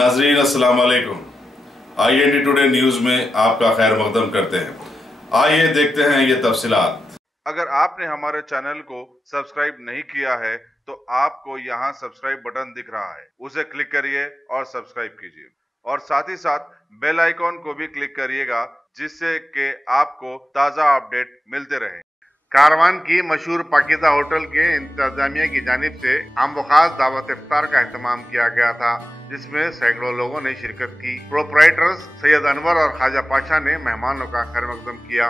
नाजरीन अस्सलाम वालेकुम। IND टुडे न्यूज में आपका खैर मकदम करते हैं। आइए देखते हैं ये तफसीलात। अगर आपने हमारे चैनल को सब्सक्राइब नहीं किया है तो आपको यहाँ सब्सक्राइब बटन दिख रहा है, उसे क्लिक करिए और सब्सक्राइब कीजिए और साथ ही साथ बेल आइकॉन को भी क्लिक करिएगा, जिससे कि आपको ताज़ा अपडेट मिलते रहे। कारवान की मशहूर पाकिज़ा होटल के इंतजामिया की जानिब से आम व खास दावत इफ्तार का एहतमाम किया गया था, जिसमें सैकड़ों लोगों ने शिरकत की। प्रोपराइटर्स सैयद अनवर और ख्वाजा पाशा ने मेहमानों का खैर मकदम किया।